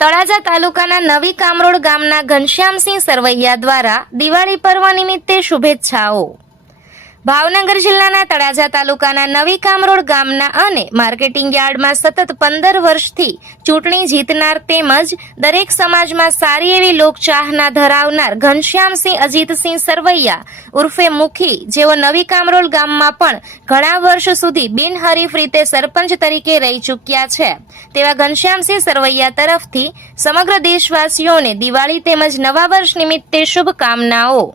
તળાજા તાલુકાના નવી કામરોડ ગામના ઘનશ્યામસિંહ સરવૈયા દ્વારા દિવાળી પર્વ નિમિત્તે શુભેચ્છાઓ. ભાવનગર જિલ્લાના તળાજા તાલુકાના નવી કામરોડ ગામના અને માર્કેટિંગ યાર્ડમાં સતત પંદર વર્ષથી ચૂંટણી જીતનાર તેમજ દરેક સમાજમાં સારી એવી લોકચાહના ધરાવનાર ઘનશ્યામસિંહ અજીતસિંહ સરવૈયા ઉર્ફે મુખી જેઓ નવી કામરોડ ગામમાં પણ ઘણા વર્ષ સુધી બિનહરીફ રીતે સરપંચ તરીકે રહી ચૂક્યા છે. તેવા ઘનશ્યામસિંહ સરવૈયા તરફથી સમગ્ર દેશવાસીઓને દિવાળી તેમજ નવા વર્ષ નિમિત્તે શુભકામનાઓ.